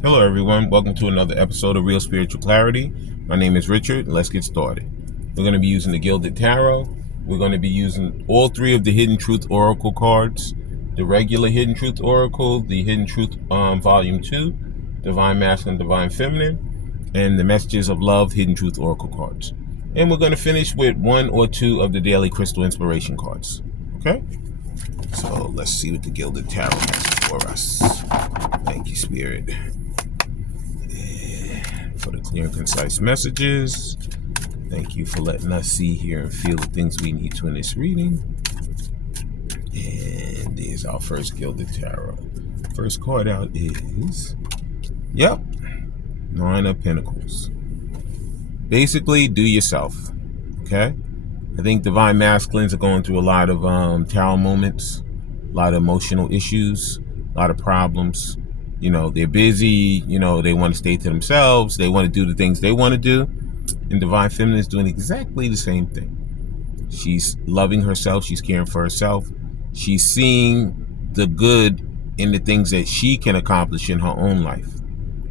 Hello everyone, welcome to another episode of Real Spiritual Clarity. My name is Richard. Let's get started. We're going to be using the Gilded Tarot. We're going to be using all three of the Hidden Truth Oracle cards. The regular Hidden Truth Oracle, the Hidden Truth Volume 2, Divine Masculine, Divine Feminine, and the Messages of Love Hidden Truth Oracle cards. And we're going to finish with one or two of the Daily Crystal Inspiration cards. Okay? So let's see what the Gilded Tarot has for us. Thank you, Spirit, for the clear and concise messages. Thank you for letting us see, hear, and feel the things we need to in this reading. And there's our first Gilded Tarot. First card out is, Nine of Pentacles. Basically, do yourself, okay? I think Divine Masculines are going through a lot of tarot moments, a lot of emotional issues, a lot of problems. You know, they're busy, they want to stay to themselves, they want to do the things they want to do. And Divine Feminine is doing exactly the same thing. She's loving herself, she's caring for herself, she's seeing the good in the things that she can accomplish in her own life,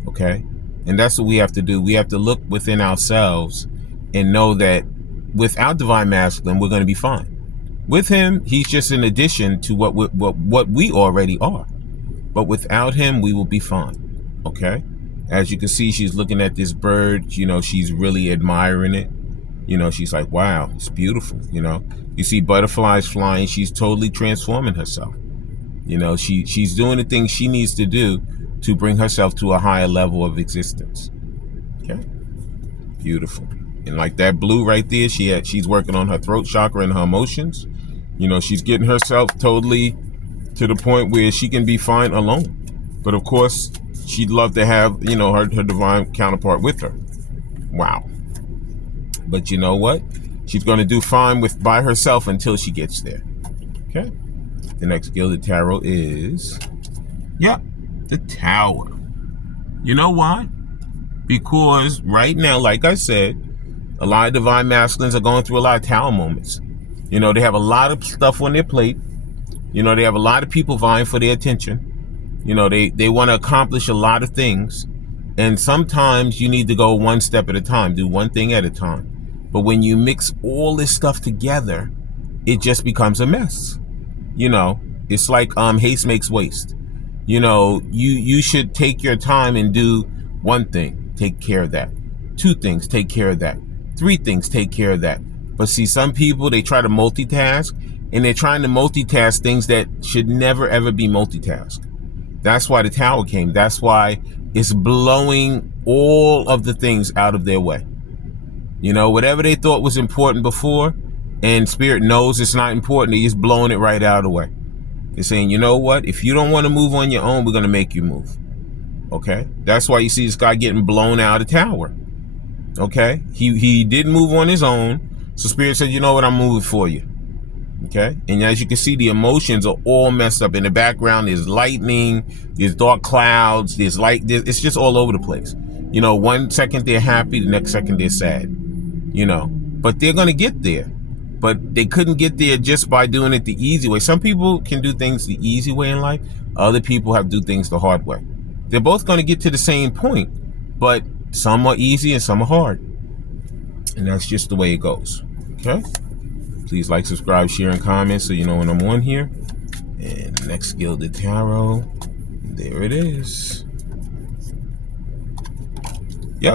okay? And that's what we have to do. We have to look within ourselves and know that without Divine Masculine, we're going to be fine. With him, he's just an addition to what we already are. But without him, we will be fine, okay? As you can see, she's looking at this bird, she's really admiring it. She's like, wow, it's beautiful, You see butterflies flying, she's totally transforming herself. She's doing the things she needs to do to bring herself to a higher level of existence, okay? Beautiful. And like that blue right there, she's working on her throat chakra and her emotions. She's getting herself totally to the point where she can be fine alone. But of course, she'd love to have, her divine counterpart with her. Wow. But you know what? She's going to do fine by herself until she gets there. Okay. The next Gilded Tarot is, the Tower. You know why? Because right now, like I said, a lot of Divine Masculines are going through a lot of Tower moments. They have a lot of stuff on their plate. They have a lot of people vying for their attention. They want to accomplish a lot of things. And sometimes you need to go one step at a time, do one thing at a time. But when you mix all this stuff together, it just becomes a mess. It's like haste makes waste. You should take your time and do one thing, take care of that. Two things, take care of that. Three things, take care of that. But see, some people, they try to multitask, and they're trying to multitask things that should never, ever be multitasked. That's why the Tower came. That's why it's blowing all of the things out of their way. Whatever they thought was important before, and Spirit knows it's not important, they're just blowing it right out of the way. They're saying, you know what? If you don't want to move on your own, we're going to make you move. Okay? That's why you see this guy getting blown out of the Tower. Okay? He didn't move on his own. So Spirit said, you know what? I'm moving for you. Okay? And as you can see, the emotions are all messed up. In the background, there's lightning, there's dark clouds, there's light. It's just all over the place. 1 second they're happy, the next second they're sad. But they're going to get there. But they couldn't get there just by doing it the easy way. Some people can do things the easy way in life. Other people have to do things the hard way. They're both going to get to the same point, but some are easy and some are hard. And that's just the way it goes. Okay? Please like, subscribe, share, and comment so you know when I'm on here. And next Gilded Tarot, there it is.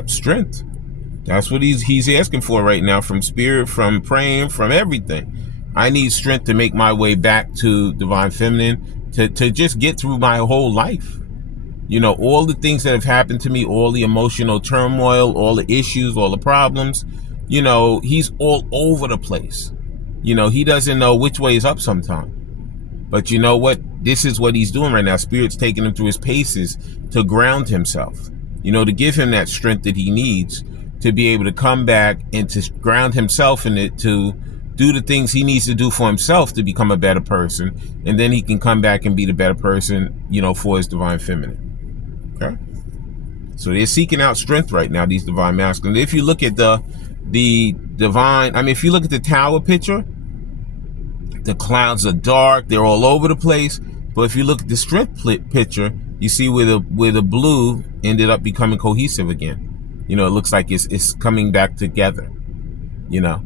Strength. That's what he's asking for right now from Spirit, from praying, from everything. I need strength to make my way back to Divine Feminine, to just get through my whole life. All the things that have happened to me, all the emotional turmoil, all the issues, all the problems, he's all over the place. He doesn't know which way is up sometime. But you know what? This is what he's doing right now. Spirit's taking him through his paces to ground himself, to give him that strength that he needs to be able to come back and to ground himself in it, to do the things he needs to do for himself to become a better person. And then he can come back and be the better person, for his Divine Feminine. Okay? So they're seeking out strength right now, these Divine Masculines. If you look at the divine, if you look at the Tower picture, the clouds are dark, they're all over the place. But if you look at the strength picture, you see where the blue ended up becoming cohesive again. You know, it looks like it's coming back together, you know.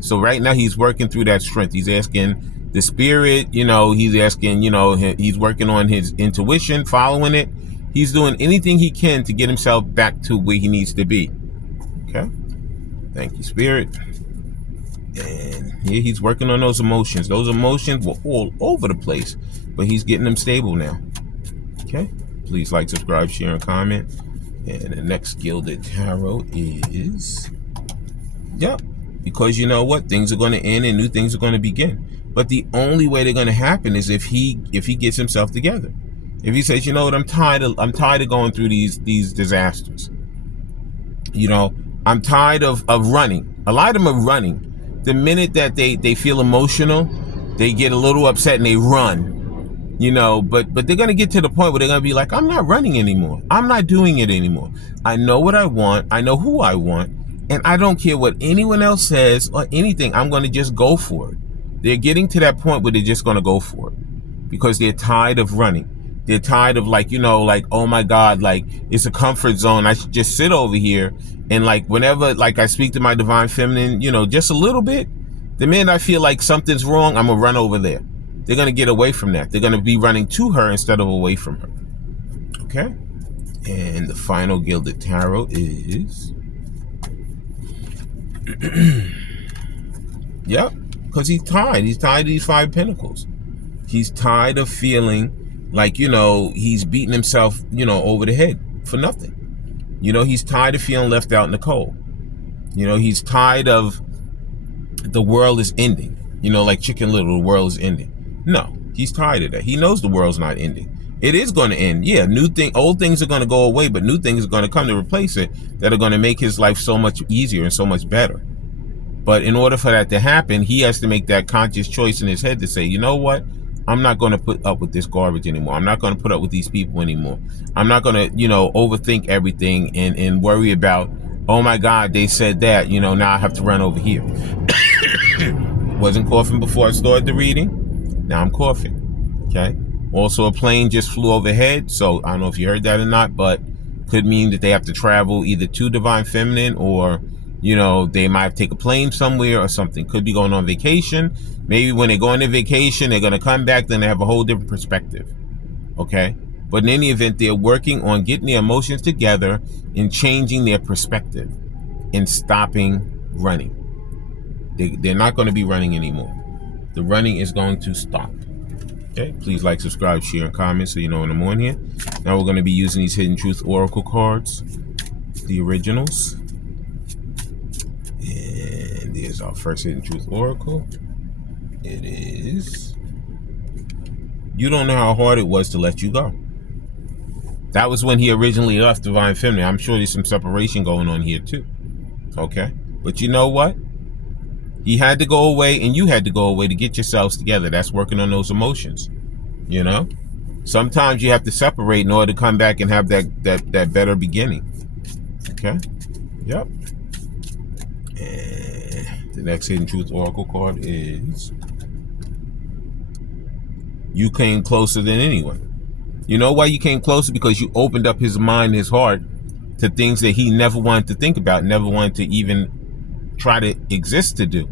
So right now he's working through that strength. He's asking the spirit, you know, he's asking, you know, he's working on his intuition, following it. He's doing anything he can to get himself back to where he needs to be. Okay. Thank you, spirit. And yeah, he's working on those emotions. Those emotions were all over the place, but he's getting them stable now. Okay. Please like, subscribe, share, and comment. And the next Gilded Tarot is, yep, because you know what? Things are going to end and new things are going to begin. But the only way they're going to happen is if he gets himself together. If he says, you know what, I'm tired of going through these disasters. You know, I'm tired of running. A lot of them are running. The minute that they feel emotional, they get a little upset and they run. You know, but they're going to get to the point where they're going to be like, I'm not running anymore. I'm not doing it anymore. I know what I want. I know who I want. And I don't care what anyone else says or anything. I'm going to just go for it. They're getting to that point where they're just going to go for it because they're tired of running. They're tired of, like, you know, like, oh my God, like, it's a comfort zone. I should just sit over here. And like, whenever, like, I speak to my divine feminine, you know, just a little bit, the minute I feel like something's wrong, I'm going to run over there. They're going to get away from that. They're going to be running to her instead of away from her. Okay. And the final Gilded Tarot is, yep, because he's tired. He's tired of these 5 Pentacles. He's tired of feeling like, you know, he's beating himself, you know, over the head for nothing. You know, he's tired of feeling left out in the cold. You know, he's tired of the world is ending. You know, like Chicken Little, the world is ending. No, he's tired of that. He knows the world's not ending. It is going to end. Yeah, old things are going to go away, but new things are going to come to replace it that are going to make his life so much easier and so much better. But in order for that to happen, he has to make that conscious choice in his head to say, you know what? I'm not going to put up with this garbage anymore. I'm not going to put up with these people anymore. I'm not going to, you know, overthink everything and worry about, oh my God, they said that, you know, now I have to run over here. Wasn't coughing before I started the reading. Now I'm coughing. Okay. Also, a plane just flew overhead. So I don't know if you heard that or not, but could mean that they have to travel either to Divine Feminine or, you know, they might take a plane somewhere or something. Could be going on vacation. Maybe when they go on their vacation, they're going to come back, then they have a whole different perspective. Okay. But in any event, they're working on getting their emotions together and changing their perspective and stopping running. They're not going to be running anymore. The running is going to stop. Okay, please like, subscribe, share, and comment so you know when I'm on here. Now we're going to be using these Hidden Truth Oracle cards, the originals. And there's our first Hidden Truth Oracle. It is, you don't know how hard it was to let you go. That was when he originally left Divine Feminine. I'm sure there's some separation going on here too. Okay, but you know what? He had to go away and you had to go away to get yourselves together. That's working on those emotions. You know, sometimes you have to separate in order to come back and have that better beginning. Okay. Yep. And the next Hidden Truth Oracle card is, you came closer than anyone. You know why you came closer? Because you opened up his mind, his heart to things that he never wanted to think about, never wanted to even try to exist to do.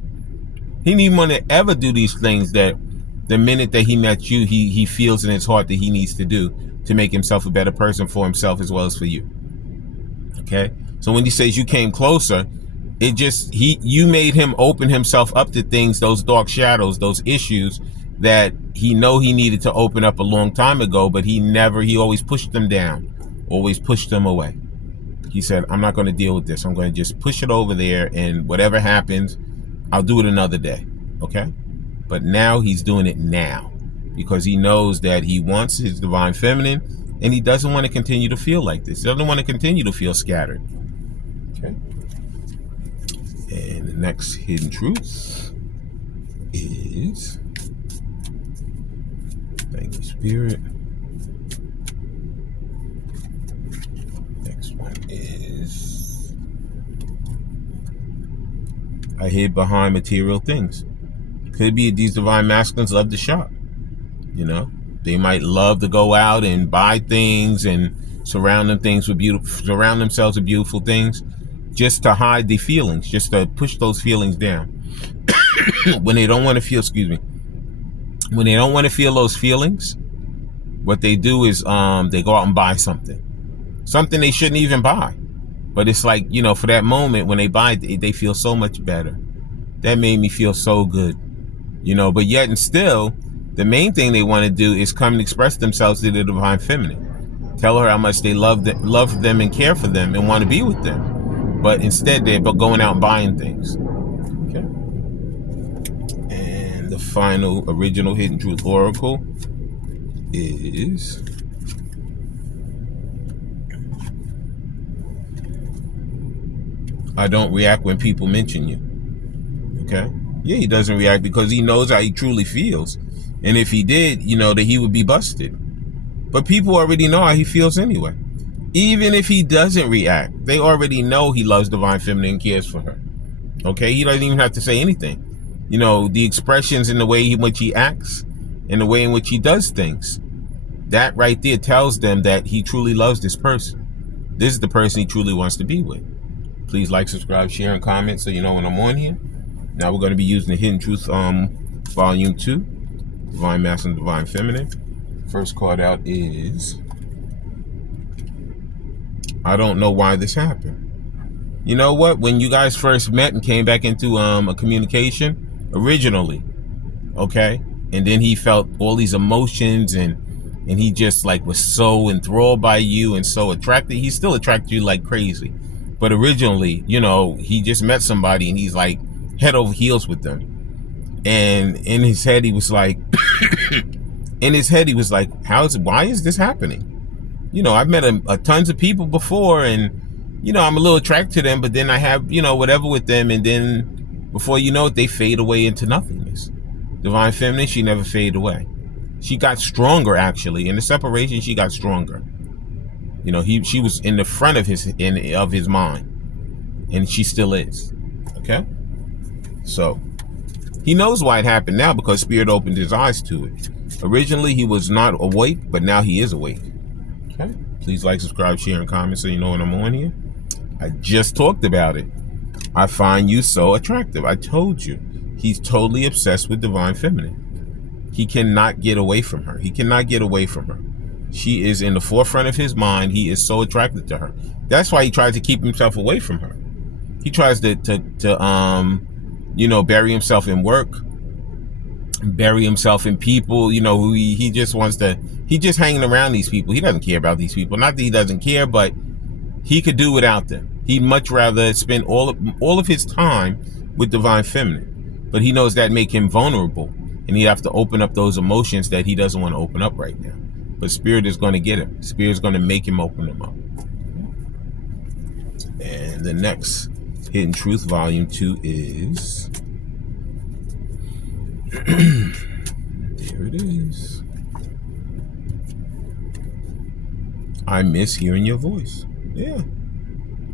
He didn't even want to ever do these things that the minute that he met you, he feels in his heart that he needs to do to make himself a better person for himself as well as for you. Okay? So when he says you came closer, it just, you made him open himself up to things, those dark shadows, those issues that he needed to open up a long time ago, but he always pushed them down, always pushed them away. He said, I'm not going to deal with this. I'm going to just push it over there, and whatever happens, I'll do it another day. Okay? But now he's doing it now because he knows that he wants his Divine Feminine and he doesn't want to continue to feel like this. He doesn't want to continue to feel scattered. Okay? And the next Hidden Truth is, thank you, Spirit. Next one is, I hid behind material things. Could be these Divine Masculines love to shop. You know, they might love to go out and buy things and surround themselves with beautiful things, just to hide the feelings, just to push those feelings down. When they don't want to feel, when they don't want to feel those feelings, what they do is they go out and buy something they shouldn't even buy. But it's like, for that moment when they buy it, they feel so much better. That made me feel so good, but yet and still, the main thing they want to do is come and express themselves to the divine feminine. Tell her how much they love them and care for them and want to be with them. But instead, they're going out and buying things. Okay. And the final original Hidden Truth Oracle is... I don't react when people mention you. Okay? Yeah, he doesn't react because he knows how he truly feels. And if he did, that he would be busted. But people already know how he feels anyway. Even if he doesn't react, they already know he loves divine feminine and cares for her. Okay? He doesn't even have to say anything. The expressions in the way in which he acts and the way in which he does things, that right there tells them that he truly loves this person. This is the person he truly wants to be with. Please like, subscribe, share, and comment so you know when I'm on here. Now we're going to be using the Hidden Truth Volume 2, Divine Masculine, Divine Feminine. First card out is, I don't know why this happened. You know what? When you guys first met and came back into a communication, originally, okay? And then he felt all these emotions and he just was so enthralled by you and so attracted. He still attracted you like crazy. But originally, he just met somebody and he's like head over heels with them. And in his head, he was like, why is this happening? I've met a tons of people before and, I'm a little attracted to them, but then I have, whatever with them. And then before you know it, they fade away into nothingness. Divine Feminine, she never faded away. She got stronger, actually. In the separation, she got stronger. She was in the front of his mind, and she still is. Okay, so he knows why it happened now because Spirit opened his eyes to it. Originally, he was not awake, but now he is awake. Okay, please like, subscribe, share, and comment so you know when I'm on here. I just talked about it. I find you so attractive. I told you, he's totally obsessed with divine feminine. He cannot get away from her. He cannot get away from her. She is in the forefront of his mind. He is so attracted to her. That's why he tries to keep himself away from her. He tries to bury himself in work, bury himself in people, who he just wants to, he just hanging around these people. He doesn't care about these people. Not that he doesn't care, but he could do without them. He'd much rather spend all of his time with divine feminine. But he knows that make him vulnerable. And he'd have to open up those emotions that he doesn't want to open up right now. But Spirit is going to get him. Spirit is going to make him open them up. And the next Hidden Truth Volume 2 is... there it is. I miss hearing your voice. Yeah.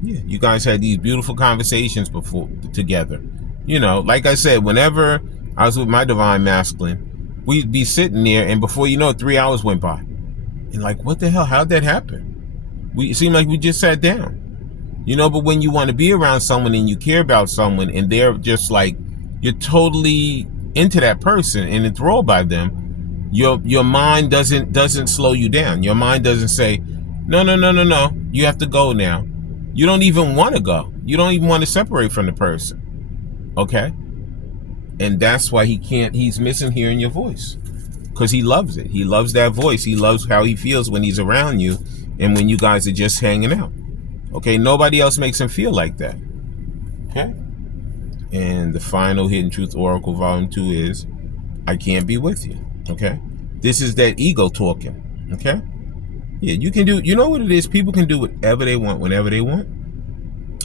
You guys had these beautiful conversations before together. Like I said, whenever I was with my divine masculine, we'd be sitting there, and before you know it, 3 hours went by. And what the hell? How'd that happen? It seemed like we just sat down. But when you want to be around someone and you care about someone and they're just you're totally into that person and enthralled by them, your mind doesn't slow you down. Your mind doesn't say, no, you have to go now. You don't even want to go. You don't even want to separate from the person. Okay? And that's why he's missing hearing your voice. Because he loves it. He loves that voice. He loves how he feels when he's around you and when you guys are just hanging out. Okay, nobody else makes him feel like that. Okay? And the final Hidden Truth Oracle Volume 2 is, I can't be with you. Okay? This is that ego talking. Okay? Yeah, you can do, you know what it is? People can do whatever they want, whenever they want.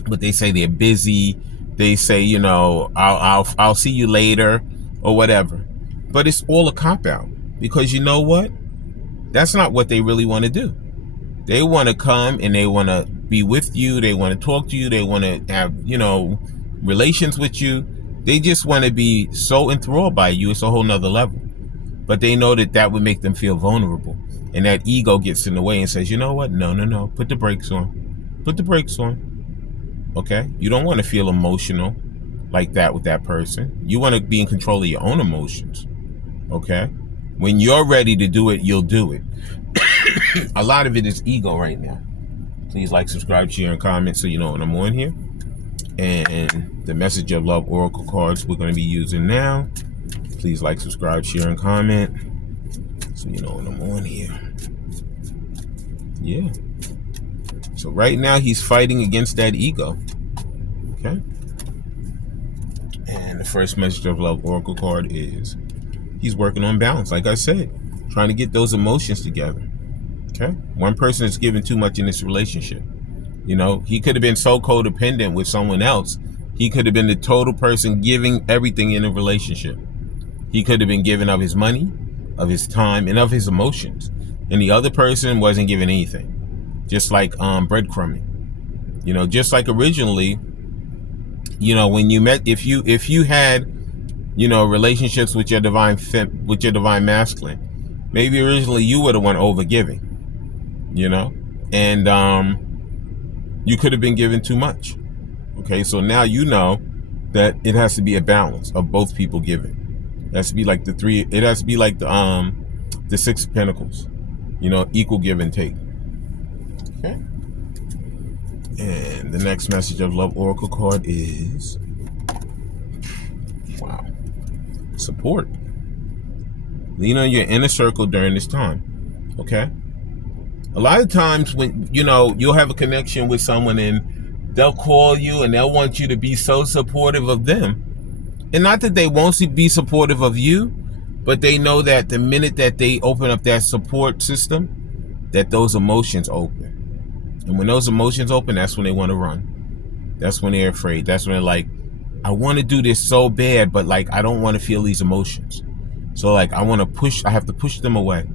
But they say they're busy. They say, I'll see you later or whatever. But it's all a cop-out. Because you know what? That's not what they really want to do. They want to come and they want to be with you. They want to talk to you. They want to have, relations with you. They just want to be so enthralled by you. It's a whole nother level. But they know that would make them feel vulnerable. and that ego gets in the way and says, you know what, no, put the brakes on, okay? You don't want to feel emotional like that with that person. You want to be in control of your own emotions, okay? When you're ready to do it, you'll do it. A lot of it is ego right now. Please like, subscribe, share, and comment so you know when I'm on here. And the message of love oracle cards we're going to be using now. Please like, subscribe, share, and comment so you know when I'm on here. Yeah. So right now he's fighting against that ego. Okay. And the first message of love oracle card is he's working on balance. Like I said, trying to get those emotions together. Okay. One person is giving too much in this relationship. You know, he could have been so codependent with someone else. He could have been the total person giving everything in a relationship. He could have been giving of his money, of his time, and of his emotions. And the other person wasn't giving anything. Just like breadcrumbing. You know, just like originally, you know, when you met, if you had, you know, relationships with your divine masculine, maybe originally you were the one over giving, you know, and you could have been given too much. Okay, so now you know that it has to be a balance of both people giving. It has to be like it has to be like the Six of Pentacles, you know, equal give and take. Okay. And the next message of love oracle card is, wow, support. Lean on your inner circle during this time. Okay. A lot of times when, you know, you'll have a connection with someone and they'll call you and they'll want you to be so supportive of them. And not that they won't be supportive of you, but they know that the minute that they open up that support system, that those emotions open. And when those emotions open, that's when they want to run. That's when they're afraid. That's when they're like, I want to do this so bad, but like, I don't want to feel these emotions. So like, I have to push them away.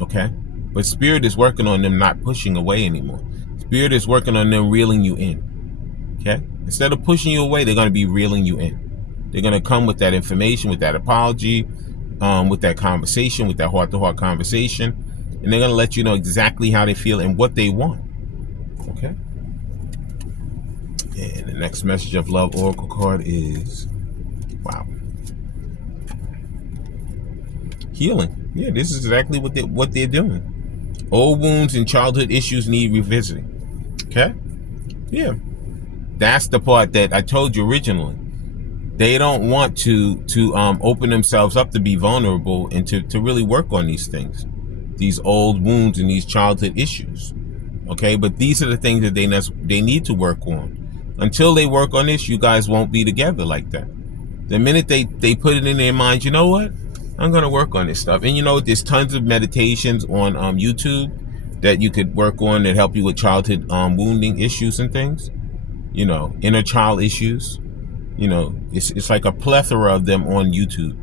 Okay. But Spirit is working on them not pushing away anymore. Spirit is working on them reeling you in. Okay. Instead of pushing you away, they're going to be reeling you in. They're going to come with that information, with that apology, with that conversation, with that heart-to-heart conversation. And they're going to let you know exactly how they feel and what they want. Okay. And the next message of love oracle card is, wow, healing. Yeah, this is exactly what they're doing. Old wounds and childhood issues need revisiting. Okay. Yeah, that's the part that I told you originally. They don't want to open themselves up to be vulnerable and to really work on these things, these old wounds and these childhood issues. Okay, but these are the things that they need to work on. Until they work on this, you guys won't be together like that. The minute they put it in their mind, you know what? I'm going to work on this stuff. And you know, there's tons of meditations on YouTube that you could work on that help you with childhood wounding issues and things. You know, inner child issues. You know, it's like a plethora of them on YouTube.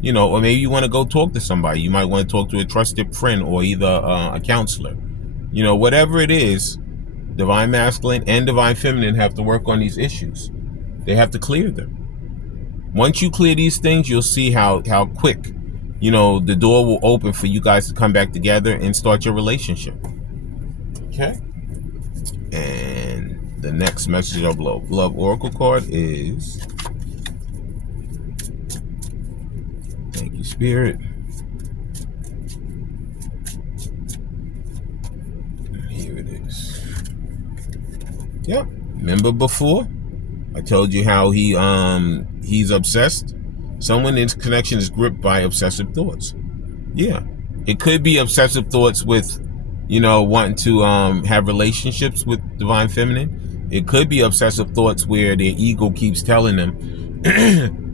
You know, or maybe you want to go talk to somebody. You might want to talk to a trusted friend or either a counselor. You know, whatever it is, divine masculine and divine feminine have to work on these issues. They have to clear them. Once you clear these things, you'll see how quick, you know, the door will open for you guys to come back together and start your relationship. Okay. And the next message of love oracle card is, thank you, Spirit. Here it is. Yep. Remember before I told you how he's obsessed? Someone in connection is gripped by obsessive thoughts. Yeah. It could be obsessive thoughts with, you know, wanting to have relationships with divine feminine. It could be obsessive thoughts where their ego keeps telling them,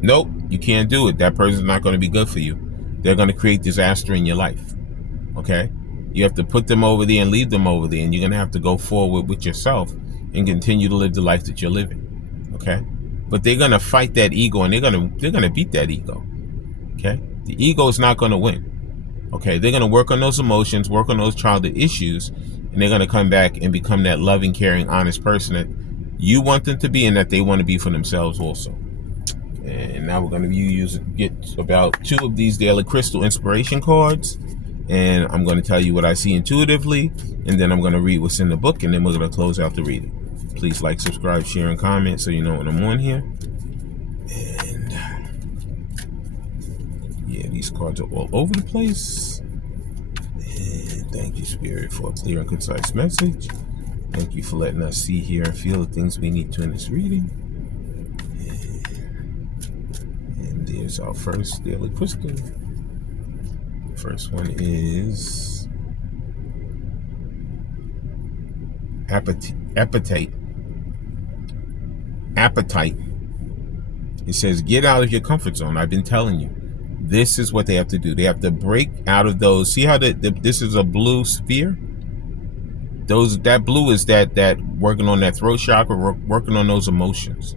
nope, you can't do it. That person's not going to be good for you. They're going to create disaster in your life. Okay? You have to put them over there and leave them over there. And you're going to have to go forward with yourself and continue to live the life that you're living. Okay? But they're going to fight that ego, and they're going to beat that ego. Okay? The ego is not going to win. Okay? They're going to work on those emotions, work on those childhood issues, and they're going to come back and become that loving, caring, honest person that you want them to be and that they want to be for themselves also. And now we're going to get about 2 of these daily crystal inspiration cards. and I'm going to tell you what I see intuitively, and then I'm going to read what's in the book, and then we're going to close out the reading. Please like, subscribe, share, and comment so you know when I'm on here. And yeah, these cards are all over the place. And thank you, Spirit, for a clear and concise message. Thank you for letting us see, hear, and feel the things we need to in this reading. And there's our first daily crystal. The first one is appetite. It says, get out of your comfort zone. I've been telling you, this is what they have to do. They have to break out of those. See how this is a blue sphere? That blue is that working on that throat chakra, working on those emotions.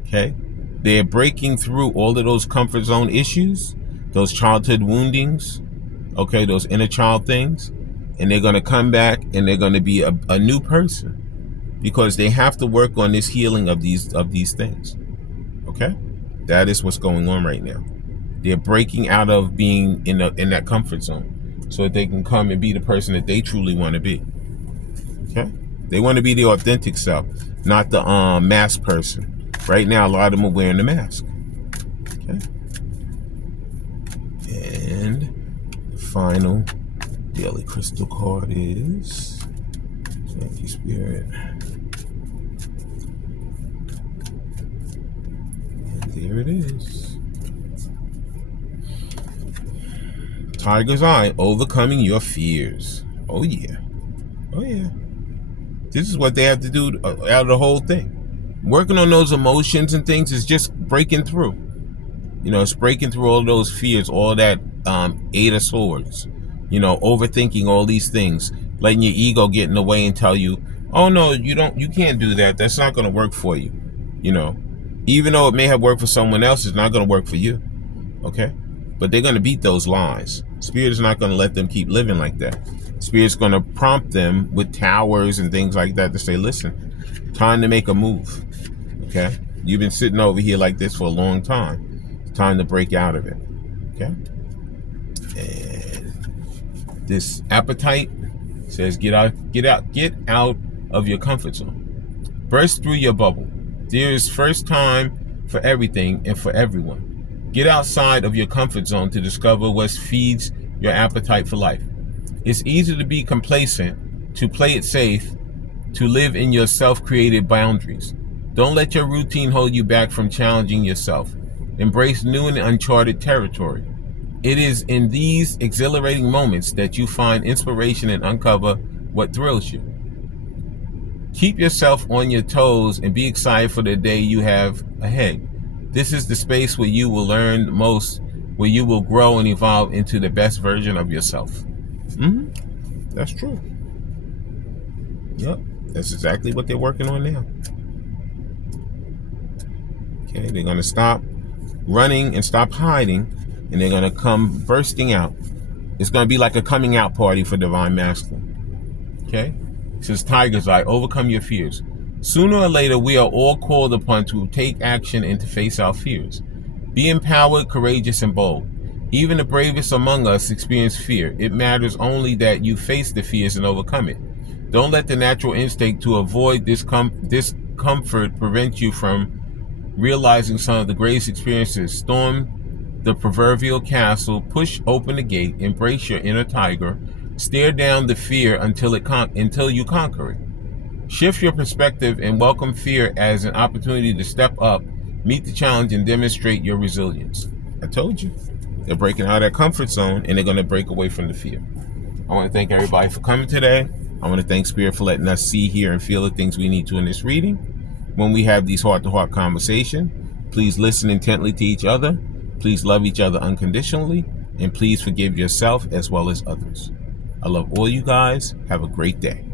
Okay, they're breaking through all of those comfort zone issues, those childhood woundings. Okay, those inner child things, and they're going to come back and they're going to be a new person, because they have to work on this healing of these things. Okay, that is what's going on right now. They're breaking out of being in that comfort zone so that they can come and be the person that they truly want to be. Okay, they want to be the authentic self, not the mask person. Right now, a lot of them are wearing the mask. Okay, and the final daily crystal card is, thank you, Spirit. And there it is. Tiger's Eye, overcoming your fears. Oh yeah. Oh yeah. This is what they have to do out of the whole thing. Working on those emotions and things is just breaking through. You know, it's breaking through all those fears, all that 8 of Swords. You know, overthinking all these things, letting your ego get in the way and tell you, oh no, you can't do that. That's not going to work for you. You know, even though it may have worked for someone else, it's not going to work for you. Okay? But they're going to beat those lies. Spirit is not going to let them keep living like that. Spirit's going to prompt them with towers and things like that to say, listen, time to make a move. Okay? You've been sitting over here like this for a long time. It's time to break out of it. Okay? And this appetite says, get out of your comfort zone. Burst through your bubble. There is first time for everything and for everyone. Get outside of your comfort zone to discover what feeds your appetite for life. It's easy to be complacent, to play it safe, to live in your self-created boundaries. Don't let your routine hold you back from challenging yourself. Embrace new and uncharted territory. It is in these exhilarating moments that you find inspiration and uncover what thrills you. Keep yourself on your toes and be excited for the day you have ahead. This is the space where you will learn the most, where you will grow and evolve into the best version of yourself. That's true. Yep, that's exactly what they're working on now. Okay, they're going to stop running and stop hiding, and they're going to come bursting out. It's going to be like a coming out party for Divine Masculine. Okay? It says, Tiger's Eye, overcome your fears. Sooner or later, we are all called upon to take action and to face our fears. Be empowered, courageous, and bold. Even the bravest among us experience fear. It matters only that you face the fears and overcome it. Don't let the natural instinct to avoid discomfort prevent you from realizing some of the greatest experiences. Storm the proverbial castle, push open the gate, embrace your inner tiger, stare down the fear until you conquer it. Shift your perspective and welcome fear as an opportunity to step up, meet the challenge, and demonstrate your resilience. I told you. They're breaking out of their comfort zone, and they're going to break away from the fear. I want to thank everybody for coming today. I want to thank Spirit for letting us see, hear, and feel the things we need to in this reading. When we have these heart-to-heart conversations, please listen intently to each other. Please love each other unconditionally. And please forgive yourself as well as others. I love all you guys. Have a great day.